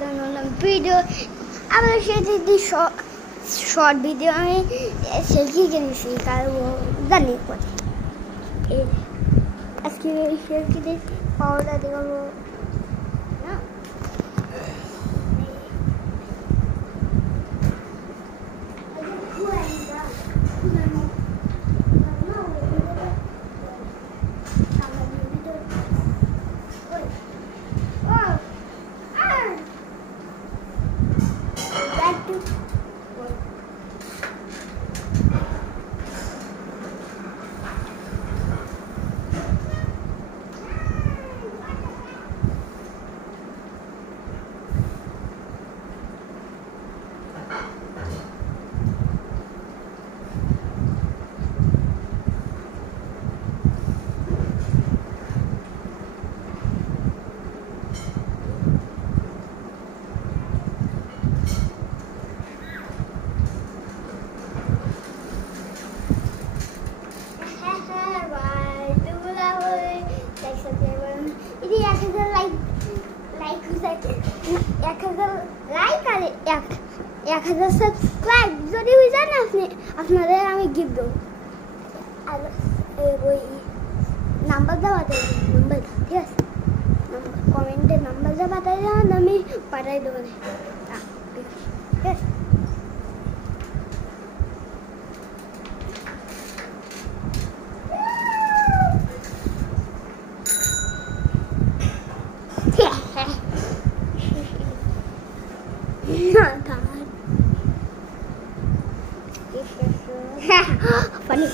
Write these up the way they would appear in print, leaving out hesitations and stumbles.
video. I'm gonna share this short video. I selfie can see car वो जाने को है. इसके लिए share की दे powder देगा वो ना. সাবস্ক্রাইব যদি হয়ে যায় না আপনাদের আমি গিফট দেবো আর ওই নাম্বার দেওয়া নাম্বার ঠিক আছে কমেন্টে নাম্বার যা পাঠাই দেওয়া আমি পাঠাই দেবো ঠিক আছে funny.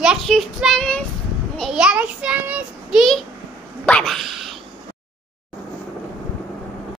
Yes, you Spanish. Bye bye.